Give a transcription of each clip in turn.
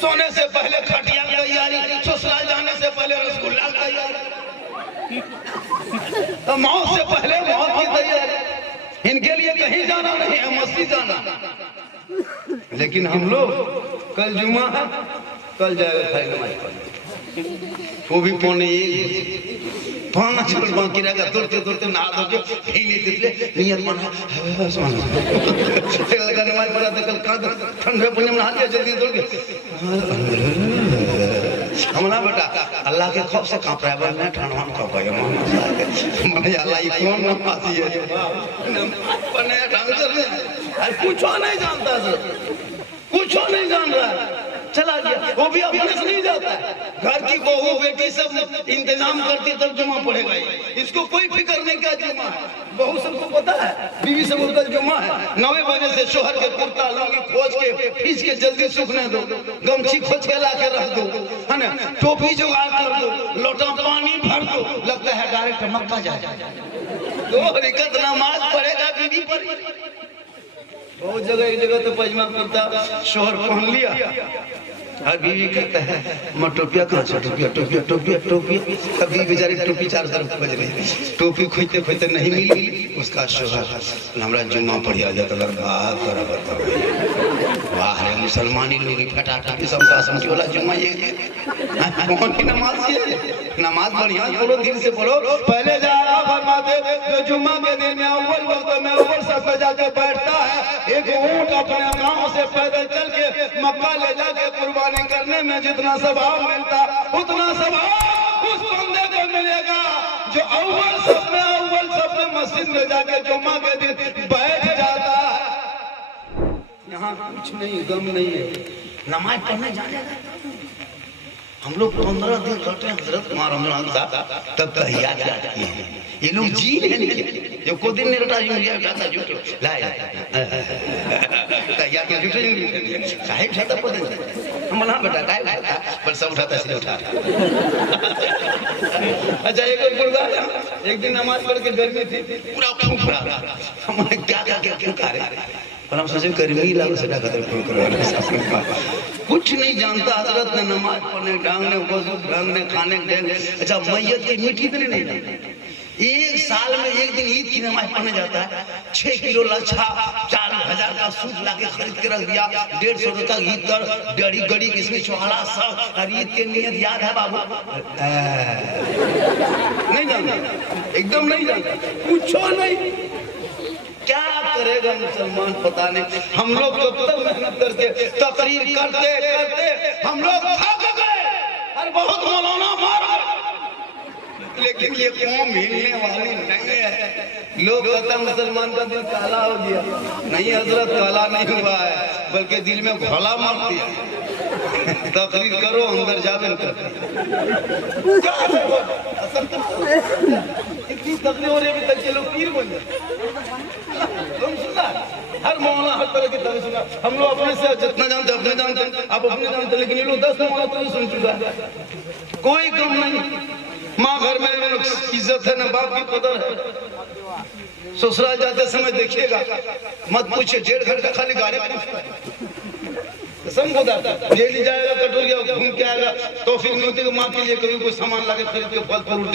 सोने से पहले खटिया की तैयारी, ससुराल जाने से पहले रसगुल्ला की तैयारी, तो मौत से पहले मौत की तैयारी। इनके लिए कहीं जाना नहीं है, मस्ती जाना। लेकिन हम लोग कल जुमा है, कल जाएगा खाई नमाज पढ़ने, वो भी पौने 5 मिनट बाकी रहेगा। दौड़ते दौड़ते नहा धो के नियत बना लगा नमाज पढ़ा तो कल ठंडे पानी में नहा लिया, जल्दी दौड़ के हमला बेटा अल्लाह के खौफ से कांप रहा है। मैं ठंडा खा पाया मैंने अल्लाह ये कौन नमाजी है पढ़ने ढंग से कुछ नहीं जानता सर, कुछ नहीं जान रहा है, चला गया। वो भी अपने से नहीं जाता है, घर की बहू बेटी सब इंतजाम करती तब जुमा पड़ेगा। इसको कोई फिक्र नहीं क्या जुमा है। बहू सबको पता है, बीवी सब कल जुमा है। 9 बजे से शोहर के कुर्ता लुंगी खोज के खींच के जल्दी सूखने दो, गमछी खोज के ला के रख दो, है ना, टोपी जुगाड़ कर दो, लोटा पानी भर दो, लगता है डायरेक्ट मक्का जा जाए। 2 रकात नमाज पढ़ेगा बीवी पर। बहुत जगह एक जगह तो पजामा कुर्ता शोहर पहन लिया और बीवी कहता है मैं टोपिया कहाँ से, टोपिया टोपिया टोपिया टोपिया, कभी बेचारी टोपी 4 तरफ बज रही, टोपी खोजते खोजते नहीं मिली। उसका शोहर हमारा जुम्मा पढ़िया जाता अगर बात करा बताओ वाह रे मुसलमानी लोग फटाफट सब कासम की वाला जुम्मा ये कौन की नमाज है। नमाज बढ़िया पढ़ो, दिल से पढ़ो। पहले जाया फरमाते जो जुम्मा के दिन में अव्वल वक्त में ऊपर सब जाके बैठता है, एक ऊंट अपने गांव से पैदल चल के मक्का ले जाके कुर्बानी करने में जितना सवाब मिलता उतना सवाब उस बंदे को मिलेगा जो अव्वल सब में मस्जिद में जाके जुम्मा के दिन बैठ जाता है। यहाँ कुछ नहीं, गम नहीं है, नमाज पढ़ने जाने हम लोग 15 दिन रहते हैं हजरत वहाँ रमजान था तब तहियात जाती है। ये लोग जी नहीं जो को दिन नहीं रटा उठाता झूठो लाए तहियात में झूठे काहे उठाता पता नहीं हम ना बेटा काहे उठाता पर सब उठाता सिर्फ उठा। अच्छा एक दिन नमाज पढ़ के गर्मी थी पूरा फूंक रहा, हमने क्या करे पर हम सोचे गर्मी लागू से कुछ नहीं जानता हजरत ने नमाज पढ़ने ढंगने वजू ढंगने खाने ढंगने। अच्छा मैयत की मीठी इतनी नहीं जानता, 1 साल में एक दिन ईद की नमाज पढ़ने जाता है, 6 किलो लच्छा 4,000 का सूट लाके खरीद के रख दिया, 150 रुपया ईद कर गड़ी गड़ी इसमें चौड़ा सब और ईद के नियत याद है बाबू नहीं जानता, एकदम नहीं जानता, पूछो नहीं क्या करेगा मुसलमान पता नहीं। हम लोग कब तक मेहनत करते तकरीर करते करते हम लोग थक गए और बहुत मौलाना मारा, लेकिन ये कौम हिलने वाली नहीं है। लोग कहते मुसलमान का दिल काला हो गया, नहीं हजरत काला नहीं हुआ है बल्कि दिल में घोला मार दिया। तकरीर करो अंदर जावे तकरीर हो रही अभी तक के लोग पीर बन गए। हर मौला हर तरह की तकरीर सुना, हम लोग अपने से जितना जानते अपने जानते आप अपने जानते, लेकिन ये लोग 10 मौला तो सुन चुका है, कोई कम नहीं। माँ घर में इज्जत है ना बाप की कदर है। ससुराल जाते समय देखिएगा मत पूछिए 1.5 घंटा खाली गाड़ी पूछता है जेली जाएगा कटोरिया घूम के आएगा तो फिर मिलते माँ के लिए कभी कोई सामान लाके खरीद के फल फ्रूट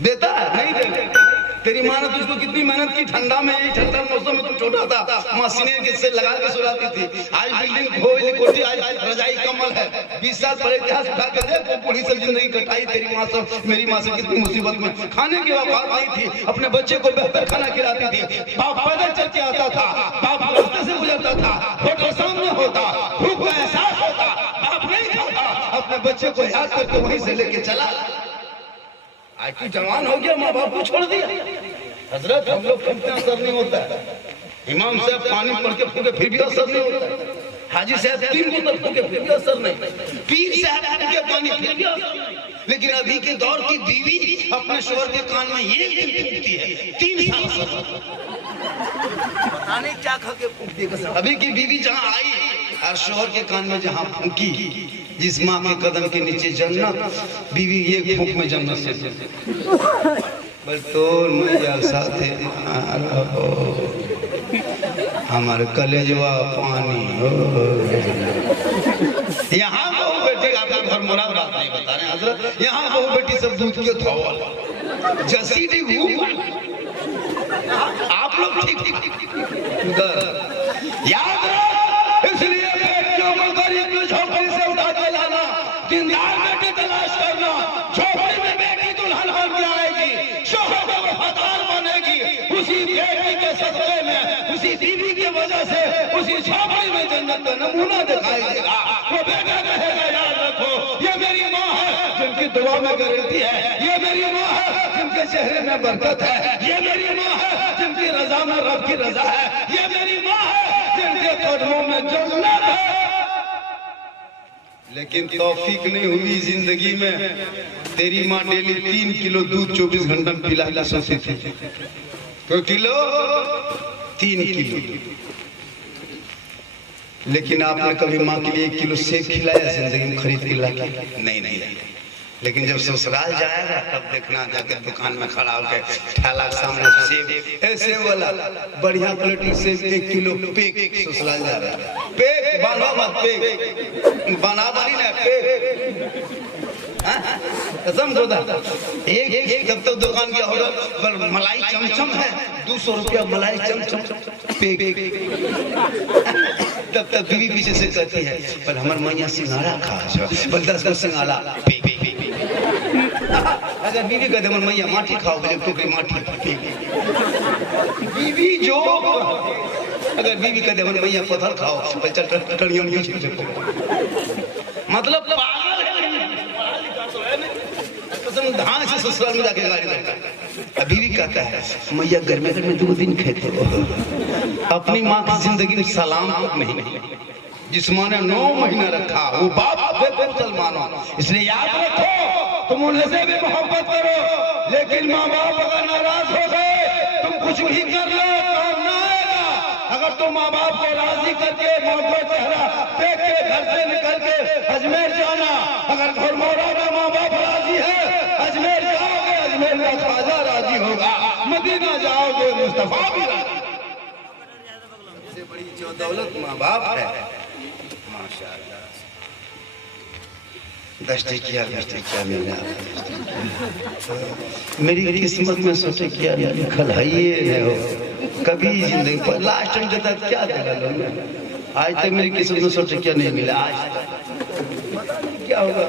देता है नहीं देता। तेरी माँ ने तुझको कितनी मेहनत की, ठंडा में यही ठंडा मौसम में तू छोटा था माँ सीने किससे लगा के सुलाती थी, आज बिल्डिंग खोली कोठी आज रजाई कमल है। 20 साल पहले इतिहास उठा के देख वो बूढ़ी सब जिंदगी कटाई तेरी माँ से मेरी माँ से कितनी मुसीबत में। खाने की बात नहीं थी, अपने बच्चे को बेहतर खाना खिलाती थी, बाप पैदल चल के आता था, बाप रास्ते से गुजरता था, होटल सामने होता, भूख का एहसास होता, बाप नहीं खाता, अपने बच्चे को याद करके वहीं से लेके चला। आज तू जवान हो गया माँ बाप को छोड़ दिया। हजरत हम लोग फूकते असर नहीं होता है, इमाम साहब पानी पढ़ के फूके फिर भी असर नहीं होता है, हाजी साहब 3 बोतल फूके फिर भी असर नहीं, पीर साहब फूके पानी फिर भी असर नहीं। लेकिन अभी के दौर की बीवी अपने शोहर के कान में ये फूकती है 3 साल से क्या खा के फूकती है। अभी की बीवी जहाँ आई और शोहर के कान में जहाँ फूकी, जिस माँ के कदम के नीचे जन्नत, बीवी एक फूंक में जन्नत से बस तो मैया साथे हमारे कलेजवा पानी हो यहाँ बहू बेटी, आपको घर मुराद बात नहीं बता रहे हजरत, यहाँ बहू बेटी सब दूध के धोवल जसीडी घूम, आप लोग ठीक याद रहो। इसलिए बेटियों को गरीब की झोपड़ी से उठा के लाना, दीनदार बेटी तलाश करना। झोपड़ी में बेटी दुल्हन बन के आएगी, शोहर का वफादार बनेगी, उसी बेटी के सदक़े में, उसी बीवी की वजह से उसी झोपड़ी में जन्नत का नमूना दिखाई देगा। वो बेटा कहेगा याद रखो ये मेरी माँ है जिनकी दुआ में गारंटी है, ये मेरी माँ है जिनके चेहरे में बरकत है, ये मेरी माँ है जिनकी रजा में रब की रजा है, ये मेरी माँ है जिनके कदमों में जन्नत है। लेकिन तौफीक नहीं हुई जिंदगी में, तेरी माँ डेली 3 किलो दूध 24 घंटे में पिला के सोती थी। तो किलो 3 किलो, लेकिन आपने कभी माँ के लिए 1 किलो सेब खिलाया जिंदगी में खरीद के ला के? नहीं। लेकिन जब ससुराल जाएगा तब देखना, जाके दुकान में खड़ा होकर ठेला के सामने सेब, ऐसे वाला बढ़िया क्वालिटी सेब 1 किलो पेक ससुराल जा रहा है। पेक बांधो मत, पेक बना बनी ना, पेक कसम खुदा। एक जब तक दुकान की ऑर्डर पर मलाई चमचम है 200 रुपया मलाई चमचम पेक, तब तक बीवी पीछे से कहती है पर हमारे मैया सिंघाड़ा खा, पर 10 को सिंघाड़ा पेक। अगर बीवी कहते हमारे मैया माठी खाओ, बोले टोकरी माठी, बीवी जो अगर बीवी कहते हमारे मैया पत्थर खाओ, मतलब पागल है। धान से ससुराल में जाके गाड़ी लगता, बीवी कहता है मैया गर्मे गर्मे 2 दिन खेते हो। अपनी माँ की जिंदगी में सलाम तक नहीं, जिस माँ ने 9 महीना रखा वो बाप मुसलमानों। इसलिए याद रखो तुम उनसे भी मोहब्बत करो, लेकिन माँ बाप अगर नाराज हो गए तुम कुछ भी कर लो काम ना आएगा। अगर तुम माँ बाप को राजी करके मोहब्बत चेहरा देख के घर से निकल के अजमेर जाना, अगर घरमौरा में माँ बाप राजी है अजमेर जाओगे, अजमेर का ख्वाजा राजी होगा, मदीना जाओगे मुस्तफा भी राजी। सबसे बड़ी जो दौलत माँ बाप है, माशाअल्लाह। 10 टिकिया मिला, मेरी किस्मत में सोचे किया लिखल है ये हो कभी जिंदगी पर लास्ट टाइम देता क्या देगा लोग। आज तक मेरी किस्मत में सोचे क्या नहीं मिला, आज तक क्या होगा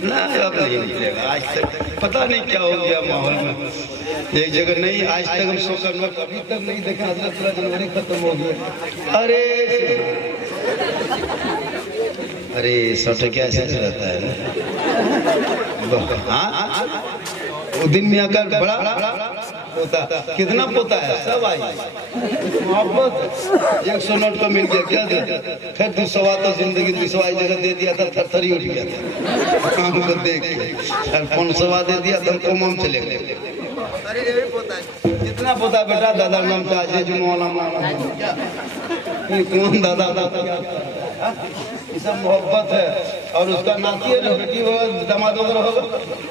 ना, अब नहीं मिलेगा। आज तक पता नहीं क्या हो गया माहौल में, एक जगह नहीं, आज तक हम सोकर अभी तक नहीं देखा। हजरत जनवरी खत्म हो गया, अरे सोटे क्या ऐसे रहता है। हाँ वो दिन में आकर बड़ा पोता, कितना पोता है सब आई मोहब्बत। 100 नोट का मिल गया क्या दे, फिर 200 तो जिंदगी 200 जगह दे दिया था, थरथरी उठ गया था हमको देख के। 500 दे दिया तो हमको मम चले गए। कितना पोता बेटा, दादा नाम से आज जुमवाला माना कौन दादा ये सब मोहब्बत है। और उसका नाती है, बेटी होगा, दामाद वगैरह होगा,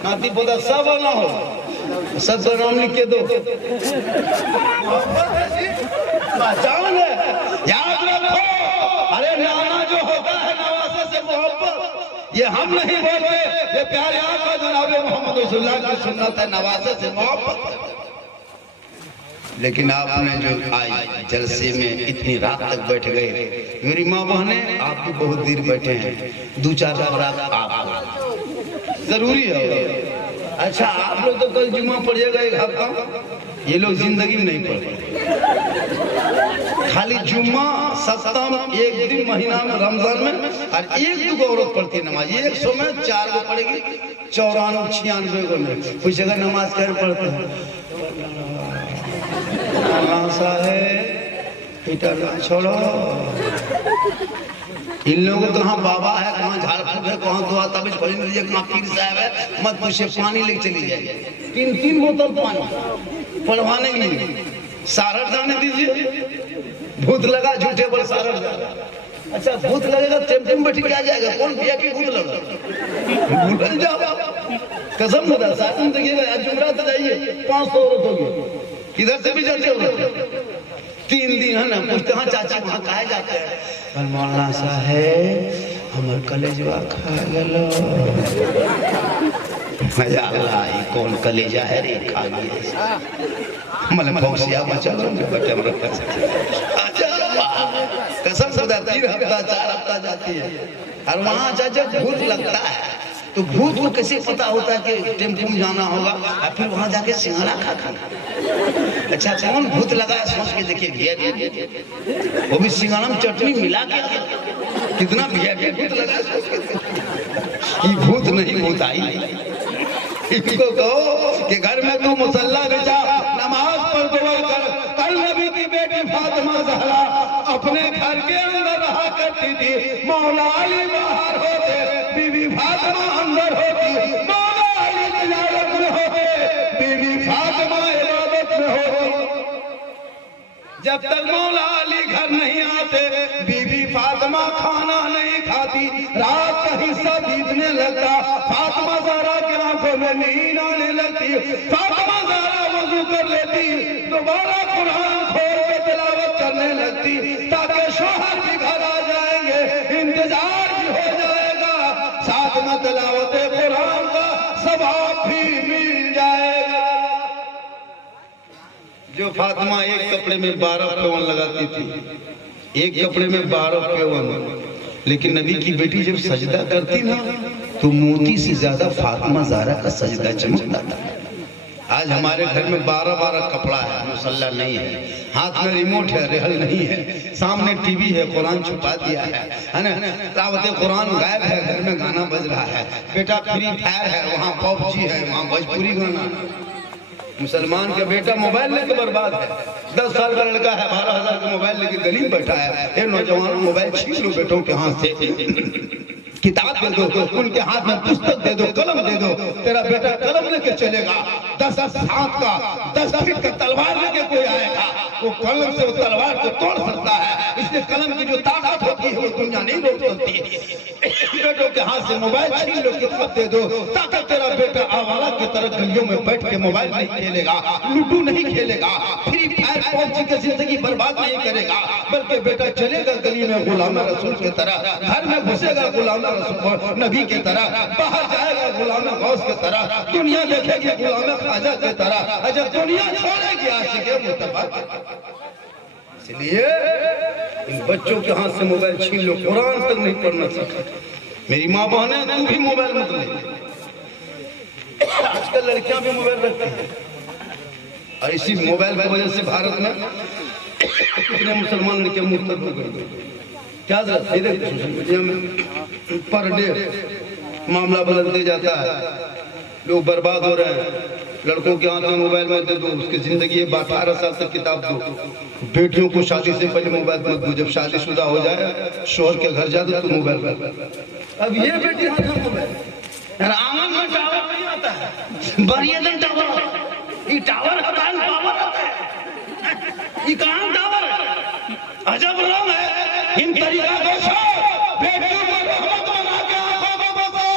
नाती पोता सब ना हो, सब का नाम लिख के दो। पहचान है, याद रखो। अरे नाना जो होता है नवासे से मोहब्बत, ये हम नहीं बोलते, ये प्यारे आका जनाब मोहम्मद रसूलुल्लाह की सुन्नत है, नवासे से मोहब्बत। लेकिन आपने जो आज जलसे में इतनी रात तक बैठ गए, मेरी माँ बहने आप भी बहुत देर बैठे हैं, 2-4 रात आप जरूरी है। अच्छा आप लोग तो कल जुम्मा पढ़िएगा 1 हफ्ता, ये लोग जिंदगी में नहीं पढ़ते, खाली जुम्मा सप्ताह में 1 दिन महीना में रमजान में, और 1-2 औरत पढ़ती है नमाज। 100 में 4 को पढ़ेगी, 94-96 को में कुछ जगह नमाज कर पढ़ते हैं। छोड़ो इन लोगों को, कहाँ बाबा है, कहाँ झाड़फूक है, कहाँ दुआ तबीज खोली लीजिए, कहाँ पीर साहब है, मत पूछे। पानी लेके चली जाए, 3 बोतल पानी पढ़वाने के लिए। सारठ जाने दीजिए, भूत लगा झूठे पर सारठ जाना। अच्छा भूत लगेगा टेम्पो में बैठ के आ जाएगा, कौन भैया की भूत लगा, भूल जाओ कसम खुदा। साथ में देखिएगा आज जुमरात जाइए 500 औरत होगी, इधर से भी जाते हो 3 दिन है ना, पूछते हाँ चाची वहाँ कहा जाते हैं, मौलाना साहब हम हमर कलेजवा खा गेलो। मजा अल्लाह ई कौन कलेजा है रे खा गए मतलब फौसिया मचा लो बेटे हमरा अच्छा कसम से 3 हफ्ता 4 हफ्ता जाती है और वहां जब भूख लगता है तो भूत को कैसे पता होता है कि टेम्पो में जाना होगा और फिर वहां जाके सिंघाड़ा खाना। अच्छा कौन भूत लगा सोच के देखिए वो भी सिंघाड़ा में चटनी मिला के कितना भूत लगा सोच के भूत नहीं भूत आई। इसको कहो कि घर में तू मुसल्ला बिछा नमाज पढ़ दुआ कर। कल नबी की बेटी फातिमा ज़हरा अपने घर के अंदर रहा करती थी, मौला अली बाहर होते, बीबी फातिमा अंदर होती, मौला अली तिलावत में होते, बीबी फातिमा इबादत में होती। जब तक मौला अली घर नहीं आते बीबी फातिमा खाना नहीं खाती, रात का हिस्सा बीतने लगता, फातिमा ज़हरा की आंखों में नींद आने लगती, फातिमा ज़हरा वुज़ू कर लेती, दोबारा कुरान खोल के तिलावत करने लगती ताकि शौहर भी घर आ जाएंगे, इंतजार भी हो जाएगा, साथ में तिलावत कुरान का सवाब भी मिल जाएगा। जो फातिमा एक कपड़े में 12 पेवन लगाती थी, एक कपड़े में 12 पेवन, लेकिन नबी की बेटी जब सजदा करती ना तो मोती से ज्यादा फातिमा ज़हरा का सजदा चमकता था। आज हमारे घर में 12 कपड़ा है, मुसल्ला नहीं है, हाथ में रिमोट है, रेहल नहीं है, सामने टीवी है, कुरान छुपा दिया है ना, तिलावत कुरान गायब है, घर में गाना बज रहा है, बेटा फ्री फायर है, वहाँ पबजी है, वहाँ भोजपुरी गाना। मुसलमान का बेटा मोबाइल लेके बर्बाद है। 10 साल का लड़का है 12,000 का मोबाइल लेके गली में बैठा है। ए नौजवान मोबाइल छीन लो बेटों के हाथ से, किताब दे दो, उनके हाथ में पुस्तक दे दो, कलम दे दो, तेरा बेटा कलम लेके चलेगा। 10 हाथ का 10 फीट का तलवार लेके कोई आएगा, वो कलम से वो तलवार को तोड़ सकता है, इसलिए कलम की जो ताकत होती है वो दुनिया नहीं रोक सकती। बेटों के हाथ से मोबाइल छीन लो, किताब दे दो, ताकि तेरा बेटा आवारा की तरह गलियों में बैठ के मोबाइल नहीं खेलेगा, लूडो नहीं खेलेगा, फ्री फायर पबजी की जिंदगी बर्बाद नहीं करेगा, बल्कि बेटा चलेगा गली में गुलाम रसूल की तरह, घर में घुसेगा गुलाम रसूल नबी की तरह, बाहर जाएगा गुलाम गौस की तरह, दुनिया देखेगी गुलाम ख्वाजा की तरह, अजब दुनिया छोड़ेगी आशिक़े मुस्तफा। इसलिए इन बच्चों के हाथ से मोबाइल छीन लो, कुरान तक नहीं पढ़ना सीखा। मेरी माँ बहने तू भी मोबाइल मत ले। आजकल लड़कियां भी मोबाइल रखती हैं और इसी मोबाइल की वजह से भारत में कितने मुसलमान लड़कियां मुर्तद हो गई। क्या जरूरत है, सोशल मीडिया में पर डे मामला बदलते जाता है, लोग बर्बाद हो रहे हैं। लड़कों के हाथ में मोबाइल मत दे दो, उसकी जिंदगी 18 साल तक किताब दो। बेटियों को शादी से पहले मोबाइल मत दो, जब शादीशुदा हो जाए शोहर के घर जाते तो मोबाइल। अब ये बेटी हाथ में मोबाइल, आंगन में टावर नहीं आता है, बरियदन टावर, ये टावर का पावर आता है, ये कहां टावर, अजब रंग है। इन तरीका को बेटियों को रहमत बना के आंखों को बसाओ,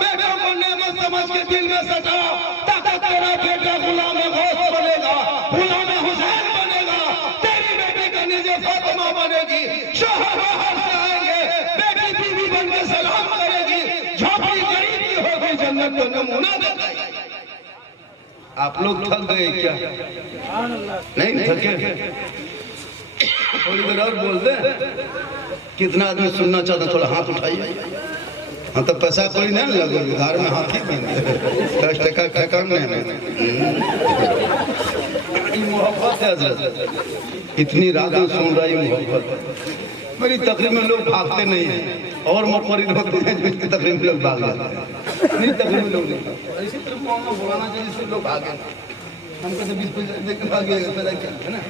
बेटियों को नेमत समझ के दिल में सजाओ, ताकि तेरा बेटा गुलाम गौस बनेगा, गुलाम हुसैन बनेगा, तेरी बेटी का निजे फातिमा बनेगी, शोहर बाहर से आएंगे, बेटी बीवी बन के सलाम करेगी, झोपड़ी गरीब की होगी, जन्नत का नमूना देगी। आप लोग थक गए क्या? नहीं थके? थोड़ी देर और बोल दे। कितना आदमी सुनना चाहता, थोड़ा हाथ उठाइए। हाँ तो पैसा कोई नहीं लगो, उधार में हाथ ही बंद, 10 टका ठकान नहीं। मोहब्बत है हज़रत, इतनी रातें सुन रही मोहब्बत। मेरी तकरीब में लोग भागते नहीं हैं और मुफरिद होते हैं जो इसकी तकरीब में लोग भाग जाते हैं। मेरी तकरीब में लोग नहीं, इसी तरह बोलाना चाहिए जिससे लोग भागे। हम कहते 20 देख भागे है ना।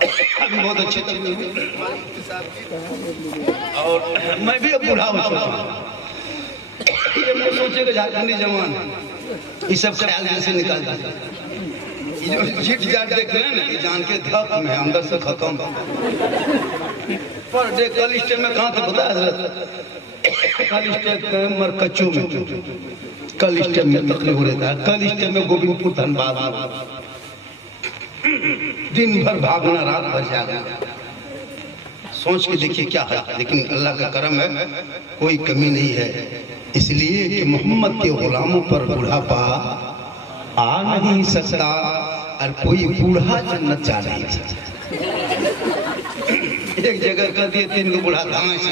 अभी बहुत अच्छी तकरीब और मैं भी अब बूढ़ा हो चुका हूँ। ये मैं सोचे कि झारखंडी जवान ये सब ख्याल जैसे निकाल दिया, ये जो झिट जाट देख रहे हैं ना, ये जान के धक में अंदर से खत्म। पर डे कल स्टे में कहाँ थे पता है? कल स्टे मरकच्चू में, कल स्टे में तकलीफ हो रहा था, कल स्टे में गोविंदपुर धनबाद, दिन भर भागना, रात भर जागना, सोच के देखिए क्या है, लेकिन अल्लाह का करम है, कोई कमी नहीं है। इसलिए कि मोहम्मद के गुलामों पर बुढ़ापा आ नहीं सकता और कोई बूढ़ा जन्नत जा नहीं सकता। एक जगह कर दिए 3 को बूढ़ा धाम से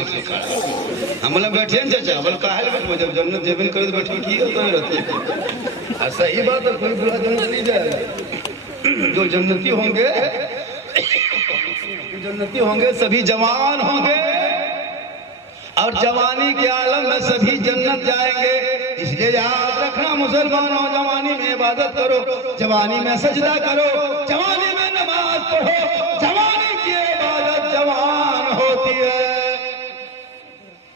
हम बोले बैठे न चाचा, बोल काहे बैठो, जब जन्नत जेबन करे तो बैठे की होता है रहती है। सही बात है, कोई बूढ़ा जन्नत नहीं जाएगा। जो जन्नती होंगे सभी जवान होंगे और जवानी के आलम में सभी जन्नत जाएंगे। इसलिए याद रखना मुसलमानों, जवानी में इबादत करो, जवानी में सजदा करो, जवानी में नमाज पढ़ो। जवानी की इबादत जवान होती है।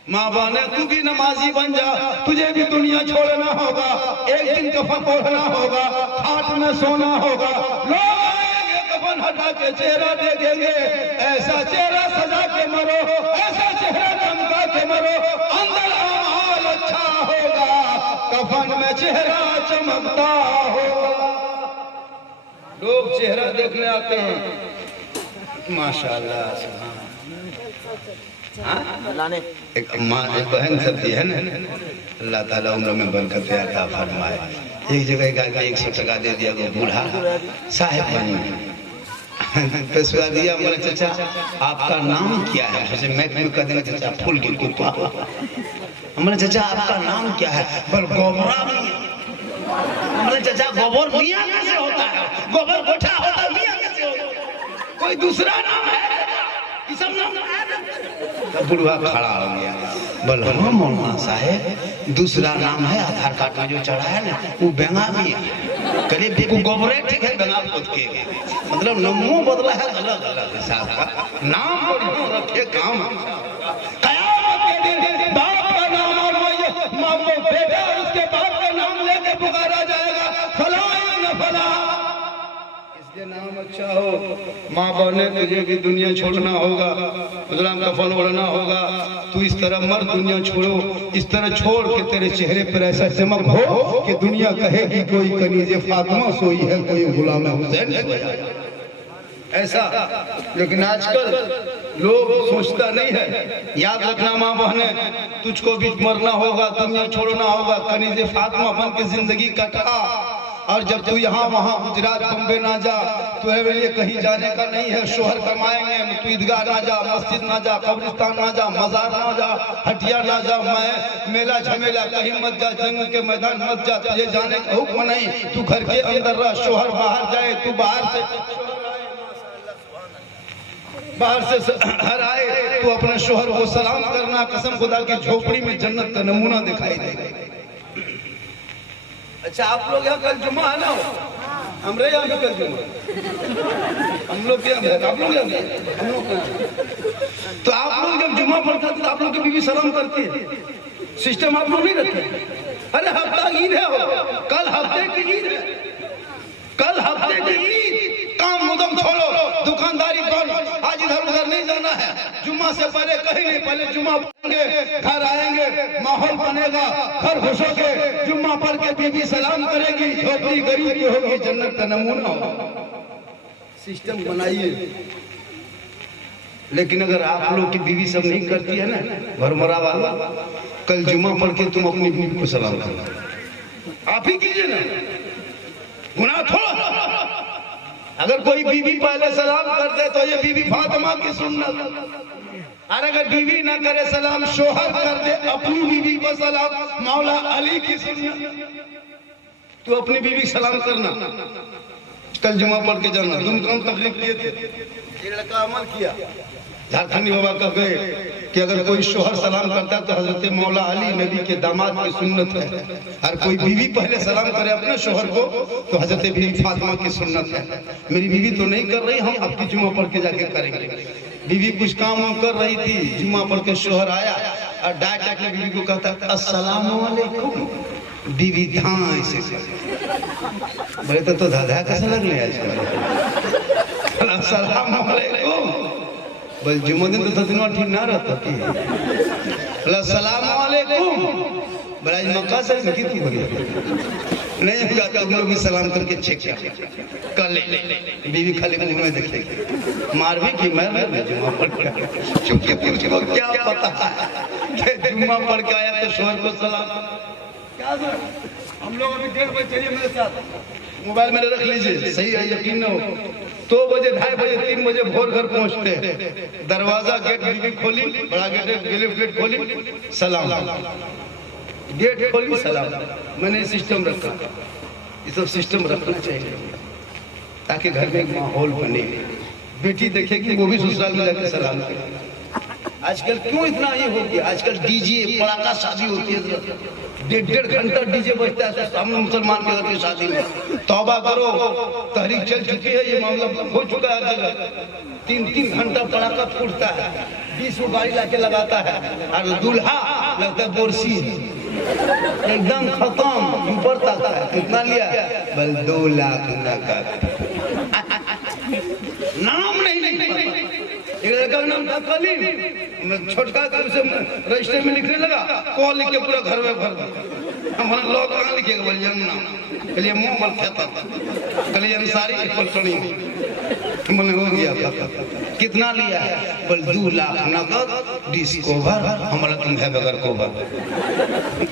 माँ बाने तू भी नमाजी बन जा, तुझे भी दुनिया छोड़ना होगा, एक दिन कफन ओढ़ना होगा, खाट में सोना होगा। लोग आएंगे कफन हटा के चेहरा देखेंगे, ऐसा चेहरा सजा के मरो, ऐसा चेहरा चमका के मरो, अंदर अमाल अच्छा होगा, कफन में चेहरा चमकता होगा। लोग चेहरा देखने आते हैं, माशाल्लाह। एक बहन सब्जी है ना, अल्लाह ताला उम्र में बरकत अता फरमाए। एक जगह एक आदमी 100 टका दे दिया, वो बूढ़ा साहब बन पैसा दिया। बोले चाचा आपका नाम क्या है? जैसे मैं कह देंगे चाचा फूल की कुप्पा। हमने चाचा आपका नाम क्या है? बोल गोबरा मियां। हमने चाचा गोबर मियां कैसे होता है? गोबर गोठा होता है, मियां कैसे होता है? कोई दूसरा नाम है? सब नाम बुढ़वा खड़ा हो गया। बोल हाँ मौलाना साहेब, दूसरा नाम है आधार कार्ड में जो चढ़ा है ना, वो बेंगा भी है। करीब गोबरे ठीक है, बेंगा खुद के मतलब नमो बदला है, अलग अलग हिसाब का नाम रखे काम। कयामत के दिन बाप का नाम और माँ को बेटा उसके बाप का नाम लेके पुकारा जाएगा, फला न फला। इसलिए नाम अच्छा हो, माँ बहने तुझे भी दुनिया छोड़ना होगा, गुलाम कफन ओढ़ना होगा। तू इस तरह मर, दुनिया छोड़ो, इस तरह छोड़ के तेरे चेहरे पर ऐसा चमक हो कि दुनिया कहे कि कोई कनीज़े फातिमा सोई है, कोई गुलाम हुसैन सोया ऐसा। लेकिन आजकल लोग सोचता नहीं है। याद रखना माँ बहने, तुझको भी मरना होगा, दुनिया छोड़ना होगा, कनीज़े फातिमा बन के जिंदगी कटा। और जब तू यहाँ वहाँ गुजरात बम्बे ना जा, तो ये कहीं जाने का नहीं है। शोहर कमाएंगे, तू ईदगाह ना जा, मस्जिद ना जा, कब्रिस्तान ना जा, मजार ना जा, हटिया ना जा, मैं मेला झमेला कहीं मत जा, जंग के मैदान मत जा, तुझे जाने का हुक्म नहीं। तू घर के अंदर रह, शोहर बाहर जाए, तू बाहर से हर आए, तू अपने शोहर को सलाम करना। कसम खुदा की झोपड़ी में जन्नत का नमूना दिखाई देगा। अच्छा आप लोग यहाँ कल जुम्मा है ना? हमरे यहाँ भी कल जुम्मा, हम लोग क्या, आप लोग यहाँ, हम लोग। तो आप लोग जब जुम्मा पढ़ते हैं तो आप लोग की बीवी सलाम करती है, सिस्टम आप लोग नहीं रखते? अरे हफ्ता ईद है, कल हफ्ते की ईद है, कल हफ्ते की ईद। काम मुदम छोड़ो, दुकानदारी बंद, आज इधर उधर नहीं जाना है। जुम्मा से पहले कहीं नहीं, पहले जुम्मा पढ़ेंगे, घर आएंगे, माहौल बनेगा, घर खुशोगे, जुम्मा पढ़ के बीवी सलाम करेगी, झोपड़ी गरीब की होगी, जन्नत का नमूना होगा। सिस्टम बनाइए। लेकिन अगर आप लोग की बीवी सब नहीं करती है ना, भरमरा वाला, कल जुम्मा पढ़ के तुम अपनी बीवी को सलाम करो, आप ही कीजिए ना, गुनाह थोड़ा। अगर कोई बीवी पहले सलाम कर दे तो ये बीवी फातिमा की सुन्नत, और अगर बीवी ना करे सलाम, शोहर कर दे अपनी बीवी को सलाम, मौला अली की सुन्नत। तू अपनी बीवी सलाम करना, कल जुमा पढ़ के जाना। तुम कौन तकलीफ किए थे? एक लड़का अमल किया, झारखंडी बाबा कह गए कि अगर कोई शोहर सलाम करता तो हजरत मौला अली नबी के दामाद की सुन्नत है, और कोई बीवी पहले सलाम करे अपने शोहर को तो हजरत बीवी फातिमा की सुन्नत है। मेरी बीवी तो नहीं कर रही, हम आपकी जुम्मा पढ़ के जाके करेंगे। बीवी कुछ काम कर रही थी, जुम्मा पढ़ के शोहर आया और डांट के बीवी को कहता अस्सलाम वालेकुम। बीवी धां से बोले तो दादा कैसा लग रहा है, अस्सलाम वालेकुम। बोल जुम्मे दिन तो दिन ठीक ना रहता कि अस्सलाम वालेकुम। बोला मक्का से की तू बोली नहीं होगा तो हम लोग भी सलाम करके चेक कर ले। बीवी खाली मुंह में देखेगी, मार भी की मैं जुम्मा पढ़ के, क्योंकि उसको क्या पता है जुम्मा पढ़ के आया तो शोहर को सलाम। क्या सर हम लोग अभी 1:30 बजे चलिए मेरे साथ, मोबाइल मेरे रख लीजिए, सही है यकीन न हो। 2 बजे 2:30 बजे 3 बजे भोर घर पहुंचते हैं, दरवाजा गेट बीवी खोली, बड़ा गेट खोली, सलाम, गेट खोली सलाम। मैंने सिस्टम रखा, ये सब सिस्टम रखना चाहिए ताकि घर में एक माहौल बने। बेटी देखेगी वो भी ससुराल में जाकर सलाम करे। आजकल क्यों इतना ये हो गया, आजकल डीजे पड़ाका शादी होती है, 1.5 घंटा डीजे बजता है सामने मुसलमान के घर की शादी में। तौबा करो, तहरीक चल चुकी है, ये मामला हो चुका है हर जगह। 3-3 घंटा पड़ाका फूटता है, 20 को गाड़ी लाके लगाता है और दूल्हा लगता है बोरसी, एकदम खत्म, ऊपर तक है। कितना लिया? बल 2 लाख नकद। नाम नहीं लिख एक लड़का का नाम था कलीम, मैं छोटका उसे रजिस्टर में लिखने लगा, कॉल लिख के पूरा घर में भर दिया। हमारा लोग कहाँ लिखेगा बोलिए नाम, चलिए मुँह मत कहता था, चलिए अंसारी पलटनी मैंने हो गया। कितना लिया है? बोल 2 लाख नकद, डिस्कोवर, हमारा तुम है बगैर कोवर,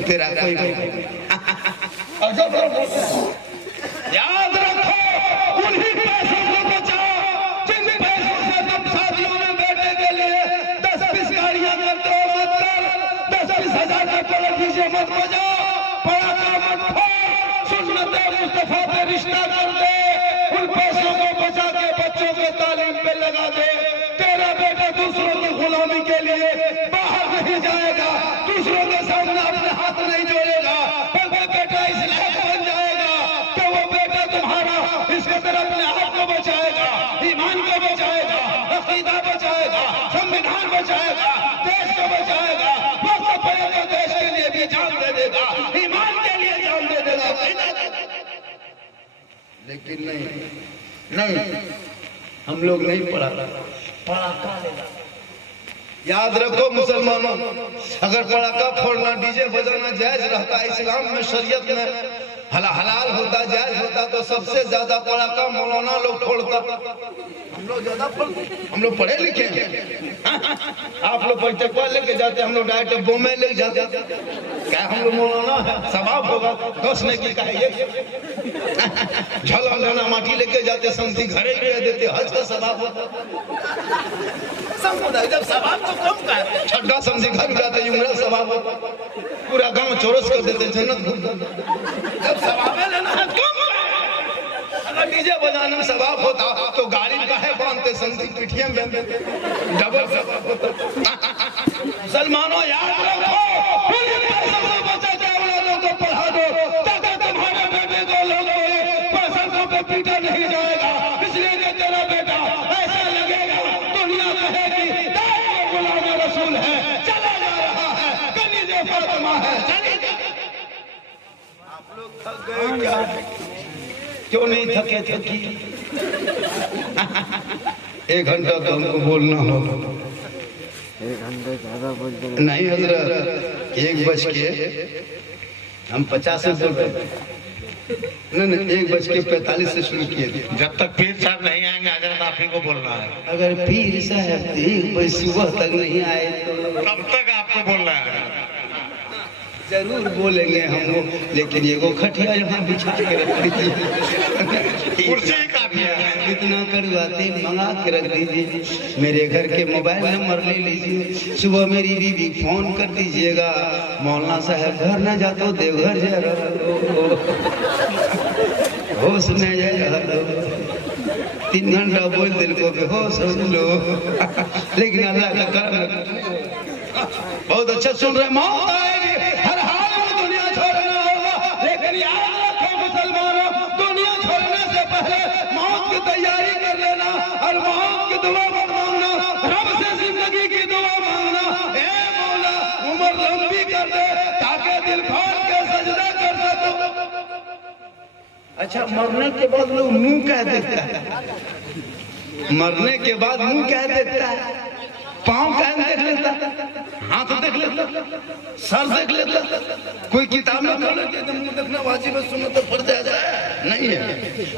तेरा कोई याद रखो उन्हीं पैसों को बचाओ जिन पैसों से तुम शादियों में बैठने के लिए 10-20 गाड़ियां करते हो, मत कर। 10-20 हजार का पलट दीजिए, मत बजाओ, पड़ाका मत फोड़, सुन्नत मुस्तफा पे रिश्ता कर दे। उन पैसों को बचा के बच्चों के तालीम पे लगा दे। तेरा बेटा दूसरों की गुलामी के लिए बाहर नहीं जाएगा, दूसरों के सामने अपने हाथ नहीं जोड़ेगा, बल्कि बेटा इस लायक बन जाएगा कि वो बेटा तुम्हारा इसके तरफ अपने आप को बचाएगा, ईमान को बचाएगा, अकीदा बचाएगा, संविधान बचाएगा, देश को बचाएगा। वक्त पड़े तो देश के लिए भी जान दे देगा, ईमान के लिए जान दे देगा। लेकिन नहीं, हम लोग नहीं पड़ाका लेगा। याद रखो मुसलमानों, अगर पड़ाका फोड़ना, डीजे बजाना जायज रहता इस्लाम में, शरीयत में हलाल होता, जायज होता, तो सबसे ज्यादा पड़ाका मौलाना लोग फोड़ता। हम लोग ज्यादा फोड़ते, हम लोग पढ़े लिखे हैं। आप लोग बैठक लेके जाते, हम लोग डायरेक्ट बोमे ले जाते। क्या हम लोग मौलाना है, सवाब होगा 10 ने की कहा झला माटी लेके जाते, समझी घरे ले देते, हज का सवाब होता। जब सवाब तो कम का है, छड्डा समझी घर जाते, उमरा सवाब होता, पूरा गांव चौरस कर देते, जन्नत जब सवाब लेना है कम। अगर डीजे बजाने में सवाब होता तो गाड़ी का है बांधते, समझी पिठिया में देते, डबल सवाब होता। मुसलमानों याद रखो, बचा के औलादों को पढ़ा दो ताकि तुम्हारे बेटे को लोगों पैसों पे पीटा नहीं जाएगा। इसलिए कि तेरा बेटा ऐसा लगेगा, दुनिया कहेगी गुलाम रसूल है, चला जा रहा है, कनीज़े फातिमा है, चली जा। आप लोग थक गए क्या? क्यों नहीं थके थे? 1 घंटा तो हमको बोलना हो। 1 घंटे ज्यादा बोलते नहीं हजरत, 1 बज के हम 50 से बोल रहे, नहीं 1:45 से शुरू किए थे। जब तक पीर साहब नहीं आएंगे हजरत आप ही को बोलना है। अगर पीर साहब 1 बजे सुबह तक नहीं आए तो तब तक आपको बोलना है। जरूर बोलेंगे हम लोग, लेकिन ये वो खटिया यहाँ बिछा के रख दीजिए, कुर्सी काफी है। इतना करवाते मंगा के रख दीजिए। मेरे घर के मोबाइल नंबर ले लीजिए, सुबह मेरी बीवी फोन कर दीजिएगा, मौलाना साहब घर न जा तो देवघर जा होश में जा 3 घंटा बोल दिल को बेहोश हो लो। लेकिन अल्लाह का करम, बहुत अच्छा सुन रहे, मौत आएगी, हर हाल में दुनिया छोड़ना होगा। लेकिन याद रखो मुसलमानों, दुनिया छोड़ने से पहले मौत की तैयारी कर लेना और मौत की दुआ मत मांगना, रब से जिंदगी की दुआ मांगना। ए मौला उम्र लंबी कर दे ताकि दिल खोल के सजदा कर सको। अच्छा, मरने के बाद लोग मुंह कह देता है, मरने के बाद मुंह कह देता है, पाँव कह देख लेता। हाथ देख लेता, सर देख लेता, कोई किताब में पढ़ के तो मुंह देखना वाजिब है, सुन्नत तो फर्ज है नहीं है।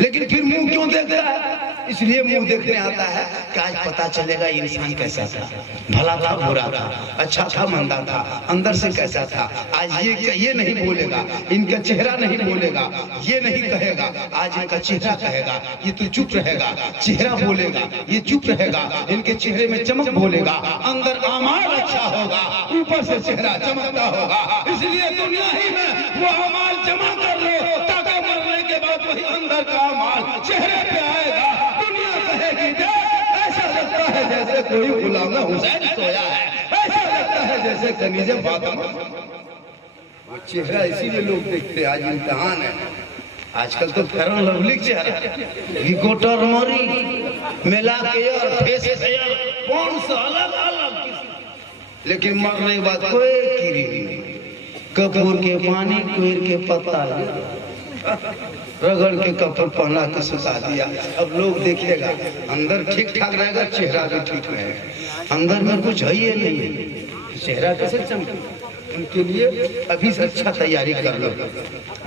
लेकिन फिर मुंह क्यों देखता है? इसलिए मुंह देखने आता है कि आज पता चलेगा इंसान कैसा था, भला था बुरा था, अच्छा था मंदा था, अंदर से कैसा था। आज ये नहीं बोलेगा, इनका चेहरा नहीं बोलेगा, ये नहीं कहेगा, आज इनका चेहरा कहेगा, ये तो चुप रहेगा। चेहरा बोलेगा, ये चुप रहेगा, इनके चेहरे में चमक बोलेगा, अंदर आमाल अच्छा होगा, ऊपर से चेहरा चमकता होगा। इसलिए दुनिया ही में वो अमाल जमा कर लो, ताकि मरने के बाद वही अंदर का अमाल चेहरे पे आएगा। दुनिया कहेगी ऐसा लगता है जैसे कोई गुलाम हुसैन सोया है, ऐसा लगता है जैसे कनीज़े फातिमा। वो चेहरा इसीलिए लोग देखते। आज इम्तिहान है, आजकल तो फेयर लवली चेहरा, विको टर्मरी मिला के और फेस फेयर कौन सा अलग अलग, लेकिन मरने के बाद कोई कीरी नहीं। कपूर के पानी, कुएर के पत्ता रगड़ के कपड़ पहना के सुता दिया। अब लोग देखेगा, अंदर ठीक ठाक रहेगा, चेहरा भी ठीक रहेगा। अंदर में कुछ है ही नहीं, चेहरा कैसे चमके? उनके लिए अभी से अच्छा तैयारी कर लो,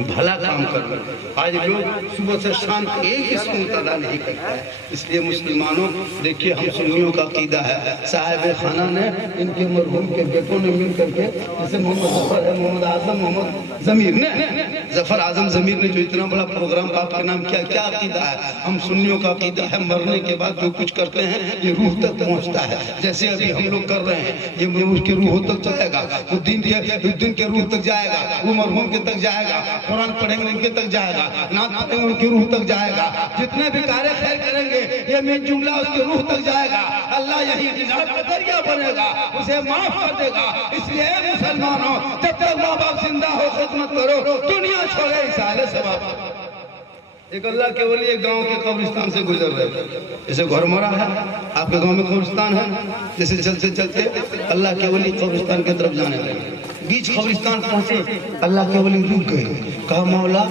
भला काम कर लो। आज लोग सुबह से शाम एक ही सुन्नत अदा नहीं करता है। इसलिए मुसलमानों देखिए, हम सुन्नियों का कीदा है, साहिब खाना ने इनके मरहूम के बेटों ने मिल करके, जैसे मोहम्मद जफर है, मोहम्मद आजम, मोहम्मद जमीर ने, जफर आजम जमीर ने जो इतना बड़ा प्रोग्राम आपके नाम किया, क्या अकीदा है? हम सुन्नियों का अकीदा है, मरने के बाद जो कुछ करते हैं ये रूह तक पहुँचता है। जैसे अभी हम लोग कर रहे हैं, ये उसके रूह तक जाएगा, वो दिन के रूह तक जाएगा, वो मरहूम के तक जाएगा, कुरान पढ़ेंगे उनके तक जाएगा, नात पढ़ेंगे उनकी रूह तक जाएगा, जितने भी कार्य खैर करेंगे ये में जुमला उसके रूह तक जाएगा। अल्लाह यही निजात का जरिया बनेगा, उसे माफ कर देगा। इसलिए मुसलमानों, जब तक माँ बाप जिंदा हो खिदमत करो, दुनिया छोड़े इसाले सवाब। एक अल्लाह के वली एक गांव के कब्रिस्तान से गुजर रहे थे, जैसे घरमोरा है, आपके गांव में कब्रिस्तान है, जैसे चलते चलते अल्लाह के वली कब्रिस्तान की तरफ जाने लगे। बीच कब्रिस्तान पहुंचे, अल्लाह के वली रुक गए, कहा मौला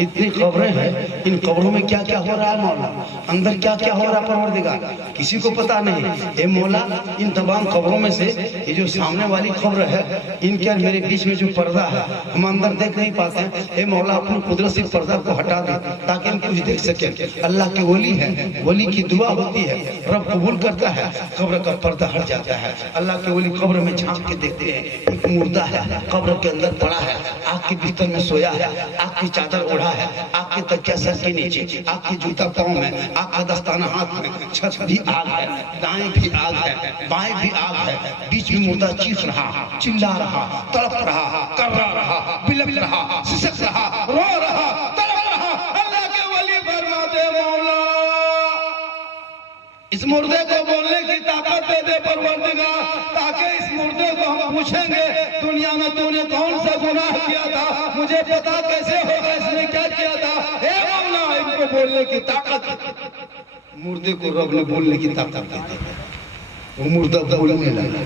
इतनी कब्रें हैं, इन कब्रों में क्या क्या हो रहा है मौला, अंदर क्या क्या हो रहा है परवरदिगार, किसी को पता नहीं। ए मौला, इन तमाम कब्रों में से ये जो सामने वाली कब्र है, इनके मेरे बीच में जो पर्दा है, हम अंदर देख नहीं पाते हैं। ए मौला, अपनी कुदरत से पर्दा को हटा दे ताकि हम कुछ देख सके। अल्लाह के वली है, वली की दुआ होती है, रब कबूल करता है, कब्र का पर्दा हट जाता है। अल्लाह के वली कब्र में झांक के देखते हैं, एक मुर्दा है कब्र के अंदर पड़ा है, आग के बिस्तर में सोया है, आग की चादर ओढ़ा है, आग के तकिया सर के नीचे, आग की जूता पाँव में, आग का दस्ताना हाथ में, छत भी आग है, दाएं भी आग है, बाएं भी आग है, बीच में मुर्दा चीख रहा, चिल्ला रहा, तड़प रहा, कर्रा रहा, बिलख रहा, सिसक रहा, रो रहा, तड़प रहा। अल्लाह के वली फरमाते मौला, इस मुर्दे को बोलने की ताकत दे दे परवरदिगार, ताकि इस मुर्दे को हम पूछेंगे दुनिया में तूने कौन सा गुनाह किया था, मुझे पता कैसे होगा इसने क्या किया था। हे मौला, इनको बोलने की ताकत, मुर्दे को रब ने बोलने की ताकत दे दी। वो मुर्दा बोलने लगा।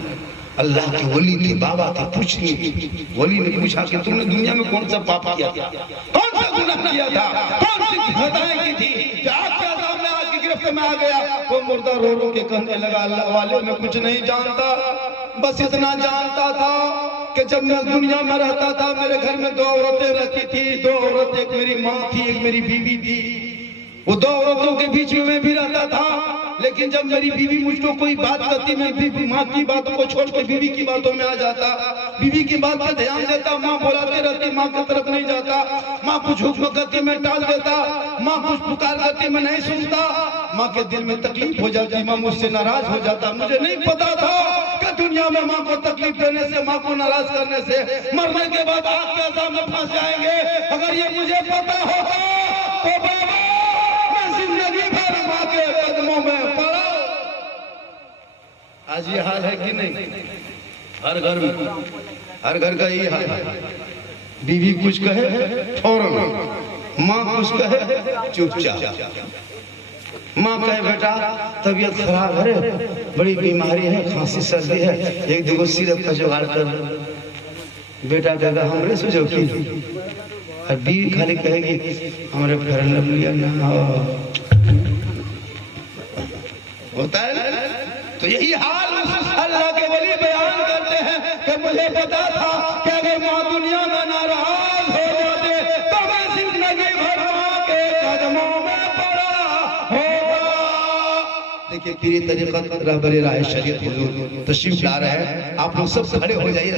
अल्लाह के वली थे, बाबा थे, पूछने वली ने पूछा कि तुमने दुनिया में कौन सा पाप किया था, कौन सा गुनाह किया था, कौन सी खताएं की थी, गिरफ्त में आ गया। वो मुर्दा रो रो के कहने लगा, अल्लाह वाले मैं कुछ नहीं जानता, बस इतना जानता था कि जब मैं दुनिया में रहता था मेरे घर में 2 औरतें रहती थी, 2 औरतें, एक मेरी माँ थी, एक मेरी बीवी थी। वो 2 औरतों के बीच में मैं भी रहता था, लेकिन जब मेरी बीवी मुझको कोई बात करती, मैं भी माँ की बातों को छोड़ के बीवी की बातों में आ जाता, बीवी की बात पर ध्यान देता, माँ बुलाते रहती, माँ की तरफ नहीं जाता, माँ कुछ हुक्म करती मैं टाल देता, माँ कुछ पुकार करती मैं नहीं सुनता, माँ के दिल में तकलीफ हो जाती, माँ मुझसे नाराज हो जाता। मुझे नहीं पता था कि दुनिया में माँ को तकलीफ देने से, माँ को नाराज करने से मरने के बाद आग के अज़ाब में फंस जाएंगे। अगर ये मुझे पता होता तो बाबा मैं जिंदगी भर माँ के कदमों में पड़ा। आज ये हाल है कि नहीं? हर घर में, हर घर का ये हाल है। बीवी कुछ कहे फौरन, माँ कुछ कहे चुपचाप। माँ कहे बेटा तबीयत खराब है, बड़ी बीमारी है, खांसी सर्दी है, 1-2 सिरप का जुगाड़ कर। बेटा कहेगा हमरे सुझाव की, और बीवी खाली कहेगी हमारे फेयर लवली ना होता है। तो यही हाल अल्लाह के वली बयान करते हैं मुझे पता था कि अगर माँ दुनिया में नाराज हो जाते तो मैं जिंदगी भर माँ के कदमों में पड़ा होगा। देखिए पीरी तरीक़त रहबर राह शरीयत हुजूर तशरीफ ला रहे हैं। आप लोग सब खड़े हो जाइए।